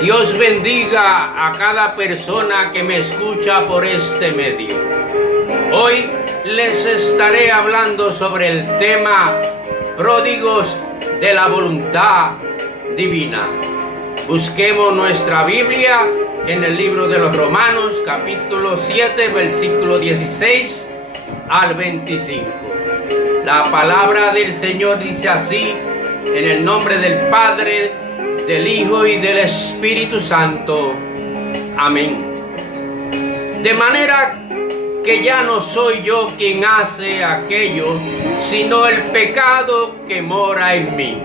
Dios bendiga a cada persona que me escucha por este medio. Hoy les estaré hablando sobre el tema pródigos de la voluntad divina. Busquemos nuestra Biblia en el libro de los Romanos, capítulo 7, versículo 16 al 25. La palabra del Señor dice así, en el nombre del Padre, del Hijo y del Espíritu Santo. Amén. De manera que ya no soy yo quien hace aquello, sino el pecado que mora en mí.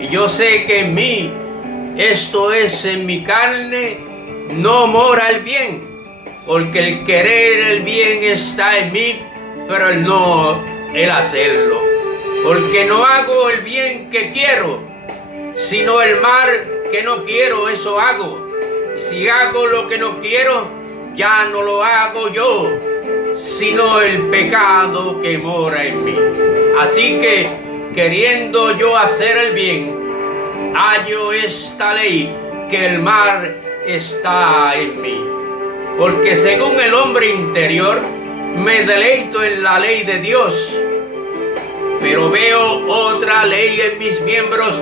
Y yo sé que en mí, esto es en mi carne, no mora el bien, porque el querer el bien está en mí, pero el hacerlo. Porque no hago el bien que quiero, sino el mal que no quiero, eso hago. Y si hago lo que no quiero, ya no lo hago yo, sino el pecado que mora en mí. Así que, queriendo yo hacer el bien, hallo esta ley, que el mal está en mí. Porque según el hombre interior, me deleito en la ley de Dios, pero veo otra ley en mis miembros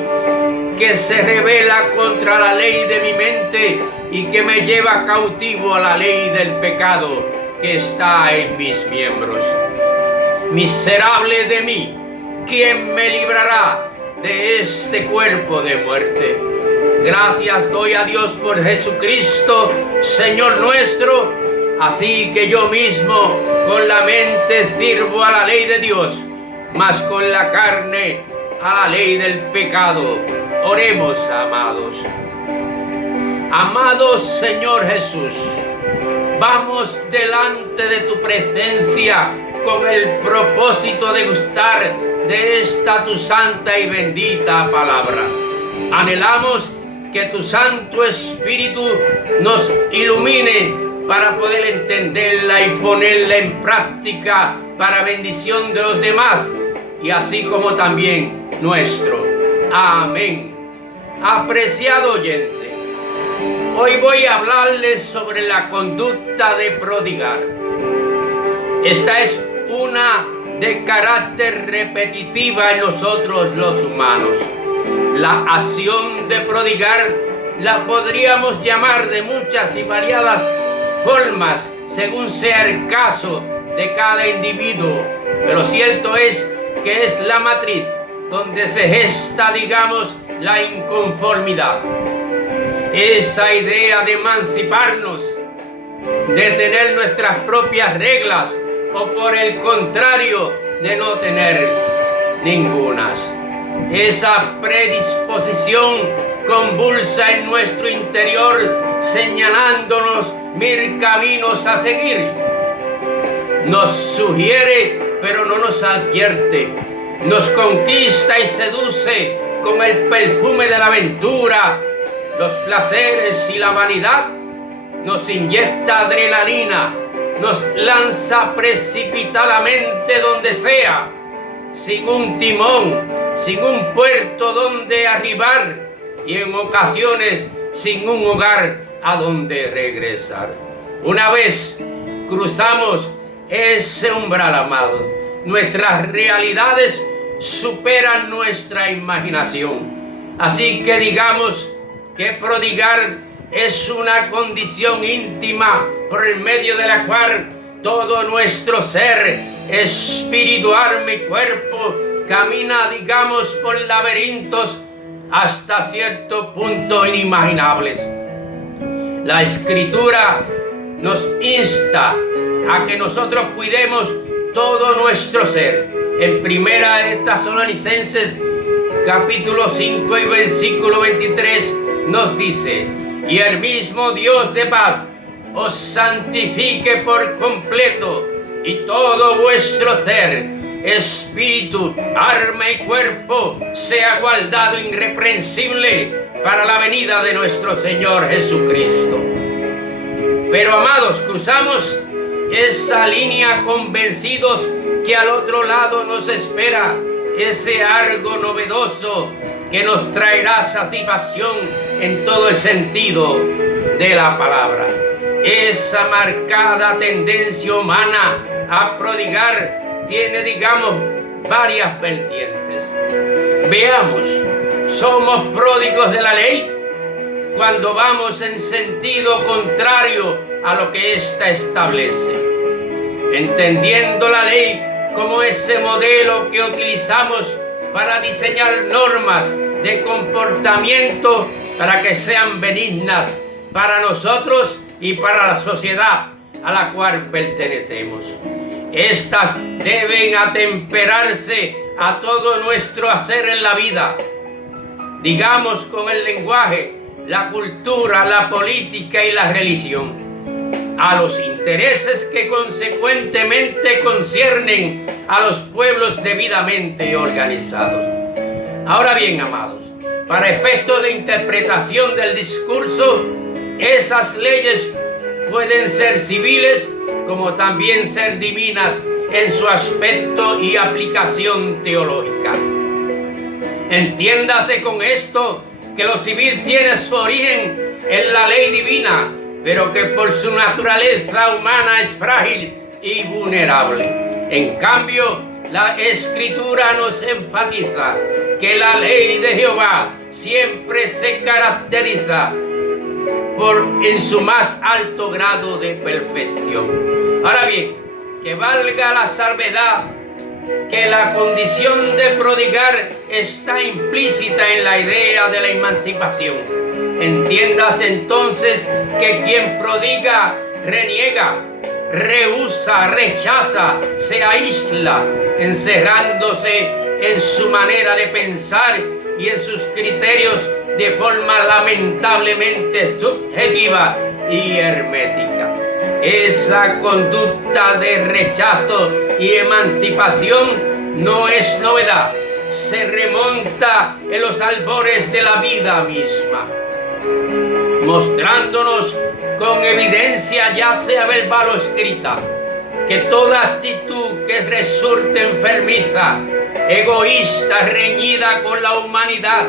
que se revela contra la ley de mi mente y que me lleva cautivo a la ley del pecado que está en mis miembros. Miserable de mí, ¿quién me librará de este cuerpo de muerte? Gracias doy a Dios por Jesucristo, Señor nuestro. Así que yo mismo con la mente sirvo a la ley de Dios, mas con la carne a la ley del pecado. Oremos, amados. Amados Señor Jesús, vamos delante de tu presencia con el propósito de gustar de esta tu santa y bendita palabra. Anhelamos que tu Santo Espíritu nos ilumine para poder entenderla y ponerla en práctica para bendición de los demás y así como también nuestro. Amén. Apreciado oyente, hoy voy a hablarles sobre la conducta de prodigar. Esta es una de carácter repetitiva en nosotros los humanos. La acción de prodigar la podríamos llamar de muchas y variadas formas según sea el caso de cada individuo, pero cierto es que es la matriz donde se gesta, digamos, la inconformidad. Esa idea de emanciparnos, de tener nuestras propias reglas o por el contrario de no tener ningunas. Esa predisposición convulsa en nuestro interior señalándonos mil caminos a seguir. Nos sugiere pero no nos advierte. Nos conquista y seduce con el perfume de la aventura, los placeres y la vanidad. Nos inyecta adrenalina, nos lanza precipitadamente donde sea, sin un timón, sin un puerto donde arribar y en ocasiones sin un hogar a donde regresar. Una vez cruzamos ese umbral, amado, nuestras realidades superan nuestra imaginación. Así que digamos que prodigar es una condición íntima por el medio de la cual todo nuestro ser, espíritu, alma y cuerpo camina, digamos, por laberintos hasta cierto punto inimaginables. La Escritura nos insta a que nosotros cuidemos todo nuestro ser. En Primera de Tesalonicenses, capítulo 5 y versículo 23, nos dice: y el mismo Dios de paz os santifique por completo, y todo vuestro ser, espíritu, alma y cuerpo sea guardado irreprensible para la venida de nuestro Señor Jesucristo. Pero, amados, cruzamos esa línea convencidos que al otro lado nos espera ese algo novedoso que nos traerá satisfacción en todo el sentido de la palabra. Esa marcada tendencia humana a prodigar tiene, digamos, varias vertientes. Veamos, somos pródigos de la ley cuando vamos en sentido contrario a lo que ésta establece, entendiendo la ley como ese modelo que utilizamos para diseñar normas de comportamiento para que sean benignas para nosotros y para la sociedad a la cual pertenecemos. Estas deben atemperarse a todo nuestro hacer en la vida, digamos con el lenguaje, la cultura, la política y la religión, a los intereses que consecuentemente conciernen a los pueblos debidamente organizados. Ahora bien, amados, para efectos de interpretación del discurso, esas leyes pueden ser civiles como también ser divinas en su aspecto y aplicación teológica. Entiéndase con esto que lo civil tiene su origen en la ley divina, pero que por su naturaleza humana es frágil y vulnerable. En cambio, la Escritura nos enfatiza que la ley de Jehová siempre se caracteriza en su más alto grado de perfección. Ahora bien, que valga la salvedad que la condición de prodigar está implícita en la idea de la emancipación. Entiéndase entonces que quien prodiga reniega, rehúsa, rechaza, se aísla, encerrándose en su manera de pensar y en sus criterios de forma lamentablemente subjetiva y hermética. Esa conducta de rechazo y emancipación no es novedad, se remonta en los albores de la vida misma, mostrándonos con evidencia, ya sea verbal o escrita, que toda actitud que resulte enfermiza, egoísta, reñida con la humanidad,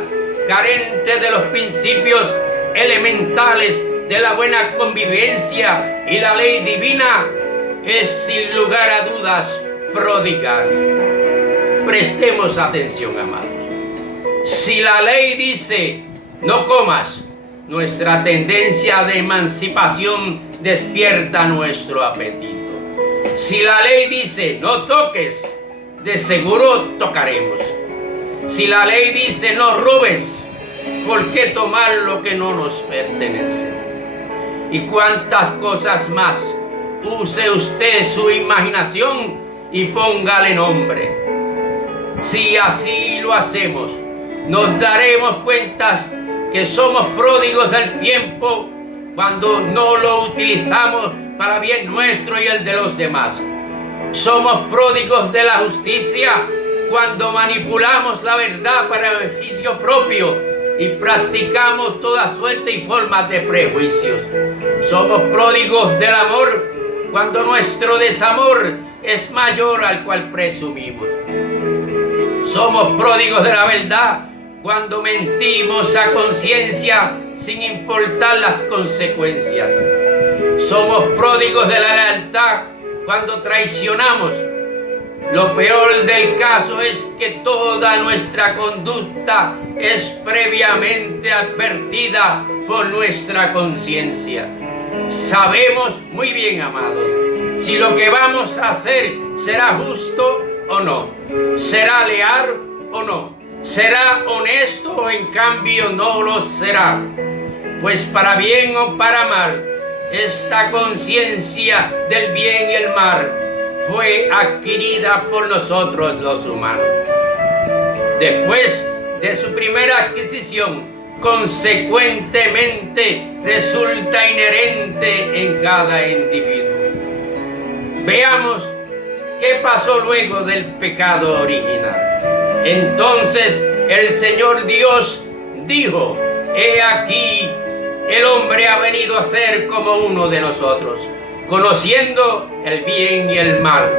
carente de los principios elementales de la buena convivencia y la ley divina, es sin lugar a dudas prodigar. Prestemos atención, amados. Si la ley dice no comas, nuestra tendencia de emancipación despierta nuestro apetito. Si la ley dice no toques, de seguro tocaremos. Si la ley dice no robes, ¿por qué tomar lo que no nos pertenece? Y cuántas cosas más. Use usted su imaginación y póngale nombre. Si así lo hacemos, nos daremos cuenta que somos pródigos del tiempo cuando no lo utilizamos para bien nuestro y el de los demás. Somos pródigos de la justicia cuando manipulamos la verdad para beneficio propio y practicamos toda suerte y formas de prejuicios. Somos pródigos del amor cuando nuestro desamor es mayor al cual presumimos. Somos pródigos de la verdad cuando mentimos a conciencia sin importar las consecuencias. Somos pródigos de la lealtad cuando traicionamos. Lo peor del caso es que toda nuestra conducta es previamente advertida por nuestra conciencia. Sabemos muy bien, amados, si lo que vamos a hacer será justo o no, será leal o no, será honesto o en cambio no lo será. Pues para bien o para mal, esta conciencia del bien y el mal fue adquirida por nosotros los humanos. Después de su primera adquisición, consecuentemente resulta inherente en cada individuo. Veamos qué pasó luego del pecado original. Entonces el Señor Dios dijo: he aquí, el hombre ha venido a ser como uno de nosotros, conociendo el bien y el mal.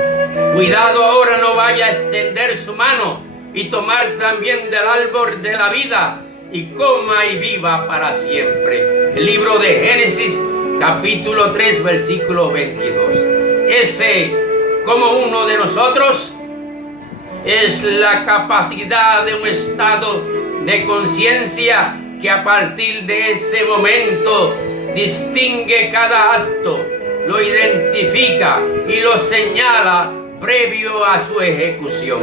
Cuidado ahora no vaya a extender su mano y tomar también del árbol de la vida y coma y viva para siempre. El libro de Génesis, capítulo 3, versículo 22. Ese, como uno de nosotros, es la capacidad de un estado de conciencia que a partir de ese momento distingue cada acto, lo identifica y lo señala previo a su ejecución.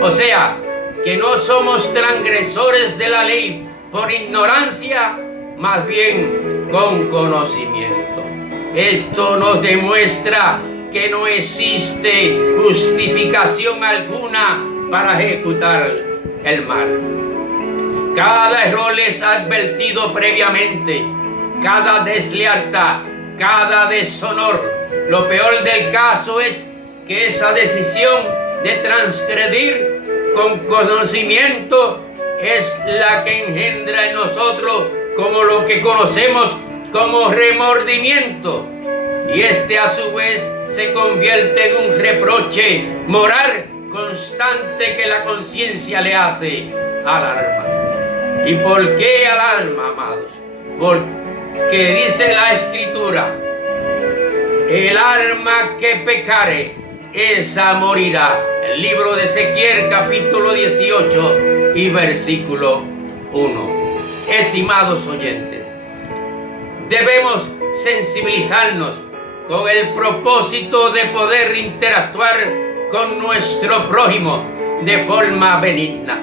O sea, que no somos transgresores de la ley por ignorancia, más bien con conocimiento. Esto nos demuestra que no existe justificación alguna para ejecutar el mal. Cada error es advertido previamente, cada deslealtad, cada deshonor. Lo peor del caso es que esa decisión de transgredir con conocimiento es la que engendra en nosotros como lo que conocemos como remordimiento, y este a su vez se convierte en un reproche moral constante que la conciencia le hace al alma. ¿Y por qué al alma, amados? Porque dice la Escritura: el alma que pecare, esa morirá. El libro de Ezequiel, capítulo 18 y versículo 1. Estimados oyentes, debemos sensibilizarnos con el propósito de poder interactuar con nuestro prójimo de forma benigna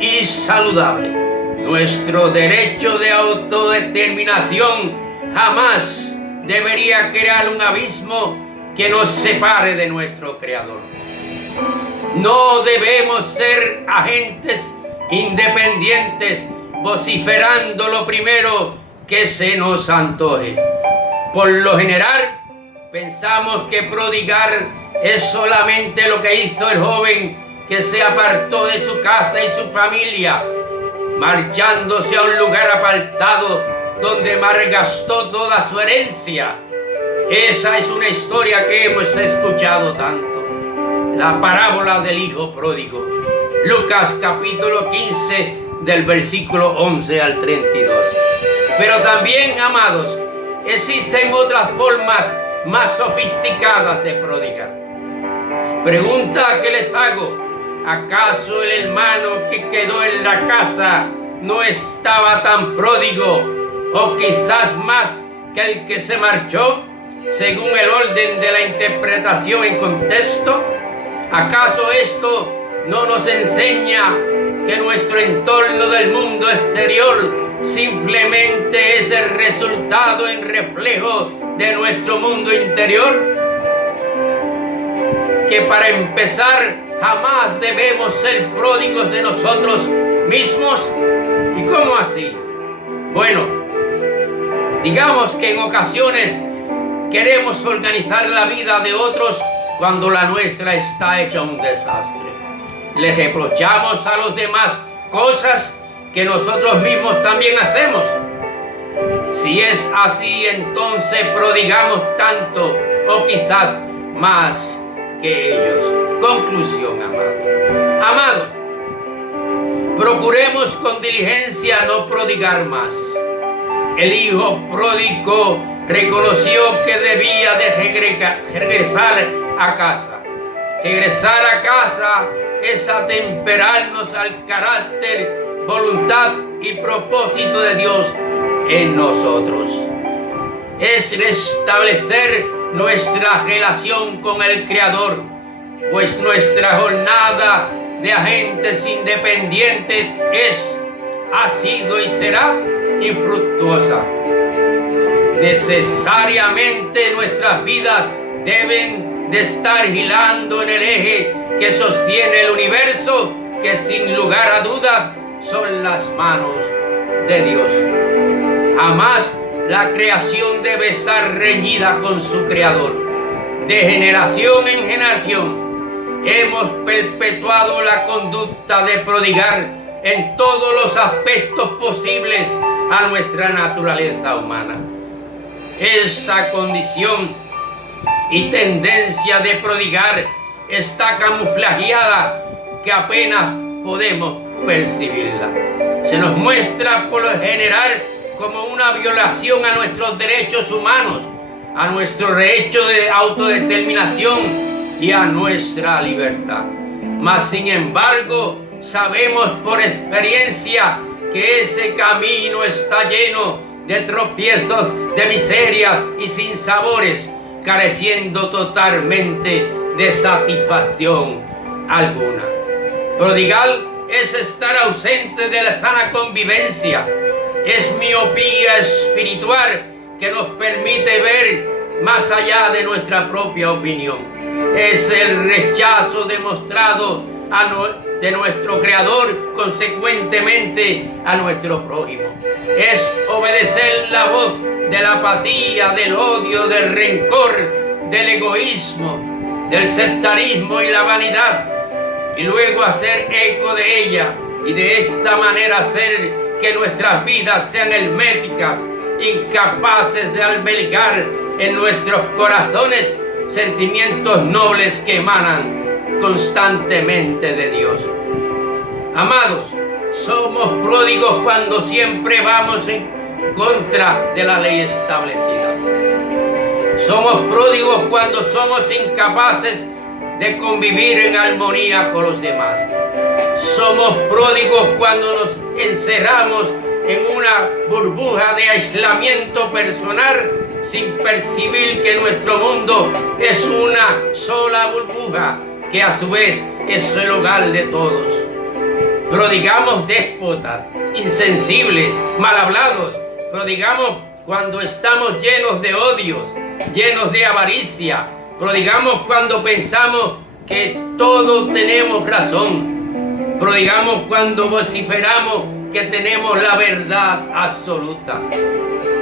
y saludable. Nuestro derecho de autodeterminación jamás debería crear un abismo que nos separe de nuestro Creador. No debemos ser agentes independientes vociferando lo primero que se nos antoje. Por lo general, pensamos que prodigar es solamente lo que hizo el joven que se apartó de su casa y su familia, marchándose a un lugar apartado donde malgastó toda su herencia. Esa es una historia que hemos escuchado tanto. La parábola del hijo pródigo. Lucas capítulo 15 del versículo 11 al 32. Pero también, amados, existen otras formas más sofisticadas de prodigar. Pregunta que les hago: ¿acaso el hermano que quedó en la casa no estaba tan pródigo, o quizás más que el que se marchó, según el orden de la interpretación en contexto? ¿Acaso esto no nos enseña que nuestro entorno del mundo exterior simplemente es el resultado en reflejo de nuestro mundo interior? Que para empezar, jamás debemos ser pródigos de nosotros mismos. ¿Y cómo así? Bueno, digamos que en ocasiones queremos organizar la vida de otros cuando la nuestra está hecha un desastre. Le reprochamos a los demás cosas que nosotros mismos también hacemos. Si es así, entonces prodigamos tanto o quizás más que ellos. Conclusión, amados, procuremos con diligencia no prodigar más. El hijo pródigo reconoció que debía de regresar a casa. Regresar a casa es atemperarnos al carácter, voluntad y propósito de Dios en nosotros. Es restablecer nuestra relación con el Creador, pues nuestra jornada de agentes independientes ha sido y será infructuosa. Necesariamente nuestras vidas deben de estar girando en el eje que sostiene el universo, que sin lugar a dudas son las manos de Dios. Jamás la creación debe estar reñida con su Creador. De generación en generación hemos perpetuado la conducta de prodigar en todos los aspectos posibles a nuestra naturaleza humana. Esa condición y tendencia de prodigar está camuflajeada que apenas podemos percibirla. Se nos muestra por lo general como una violación a nuestros derechos humanos, a nuestro derecho de autodeterminación y a nuestra libertad. Mas sin embargo, sabemos por experiencia que ese camino está lleno de tropiezos, de miserias y sinsabores, careciendo totalmente de satisfacción alguna. Prodigal es estar ausente de la sana convivencia, es miopía espiritual que nos permite ver más allá de nuestra propia opinión. Es el rechazo demostrado de nuestro Creador, consecuentemente a nuestro prójimo. Es obedecer la voz de la apatía, del odio, del rencor, del egoísmo, del sectarismo y la vanidad, y luego hacer eco de ella, y de esta manera hacer que nuestras vidas sean herméticas, incapaces de albergar en nuestros corazones sentimientos nobles que emanan constantemente de Dios. Amados, somos pródigos cuando siempre vamos en contra de la ley establecida. Somos pródigos cuando somos incapaces de convivir en armonía con los demás. Somos pródigos cuando nos encerramos en una burbuja de aislamiento personal sin percibir que nuestro mundo es una sola burbuja que a su vez es el hogar de todos. Prodigamos déspotas, insensibles, mal hablados. Prodigamos cuando estamos llenos de odios, llenos de avaricia. Prodigamos cuando pensamos que todos tenemos razón. Prodigamos cuando vociferamos que tenemos la verdad absoluta.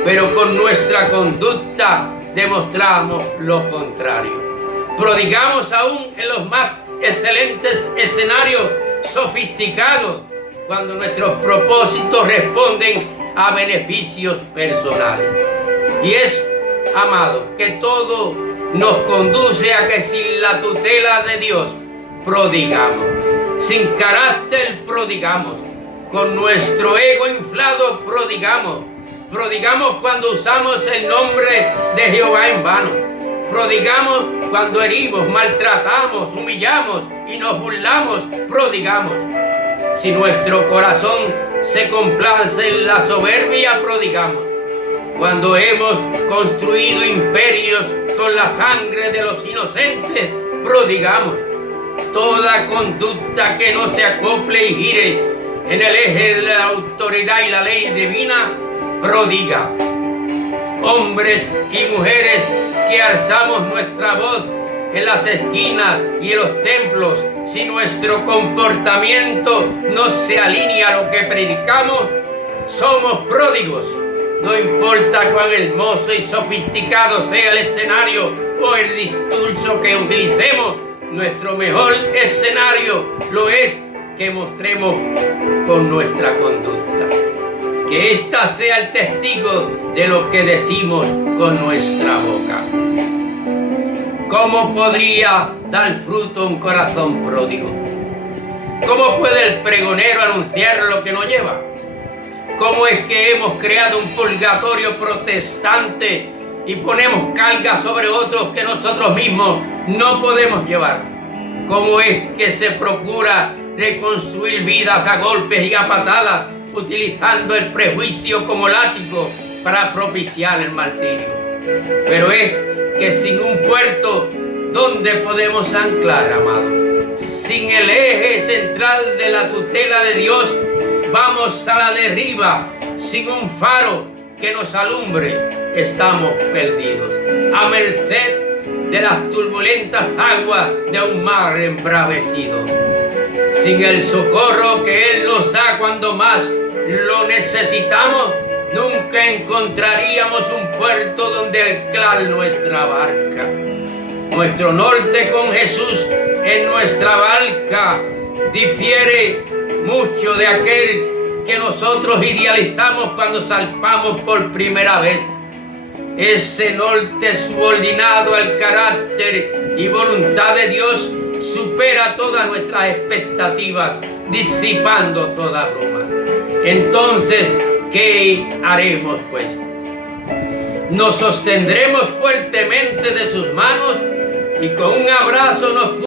Pero con nuestra conducta demostramos lo contrario. Prodigamos aún en los más excelentes escenarios sofisticados, cuando nuestros propósitos responden a beneficios personales. Y es, amados, que todo nos conduce a que sin la tutela de Dios prodigamos, sin carácter prodigamos, con nuestro ego inflado prodigamos. Prodigamos cuando usamos el nombre de Jehová en vano. Prodigamos cuando herimos, maltratamos, humillamos y nos burlamos. Prodigamos. Si nuestro corazón se complace en la soberbia, prodigamos. Cuando hemos construido imperios con la sangre de los inocentes, prodigamos. Toda conducta que no se acople y gire en el eje de la autoridad y la ley divina, prodiga. Hombres y mujeres que alzamos nuestra voz en las esquinas y en los templos, si nuestro comportamiento no se alinea a lo que predicamos, somos pródigos. No importa cuán hermoso y sofisticado sea el escenario o el discurso que utilicemos, nuestro mejor escenario lo es que mostremos con nuestra conducta. Que ésta sea el testigo de lo que decimos con nuestra boca. ¿Cómo podría dar fruto un corazón pródigo? ¿Cómo puede el pregonero anunciar lo que no lleva? ¿Cómo es que hemos creado un purgatorio protestante y ponemos carga sobre otros que nosotros mismos no podemos llevar? ¿Cómo es que se procura reconstruir vidas a golpes y a patadas, utilizando el prejuicio como látigo para propiciar el martirio? Pero es que sin un puerto donde podemos anclar, amado, sin el eje central de la tutela de Dios, vamos a la deriva. Sin un faro que nos alumbre, estamos perdidos, a merced de las turbulentas aguas de un mar embravecido. Sin el socorro que Él nos da cuando más lo necesitamos, nunca encontraríamos un puerto donde anclar nuestra barca. Nuestro norte con Jesús en nuestra barca difiere mucho de aquel que nosotros idealizamos cuando zarpamos por primera vez. Ese norte subordinado al carácter y voluntad de Dios supera todas nuestras expectativas, disipando toda bruma. Entonces, ¿qué haremos pues? Nos sostendremos fuertemente de sus manos y con un abrazo nos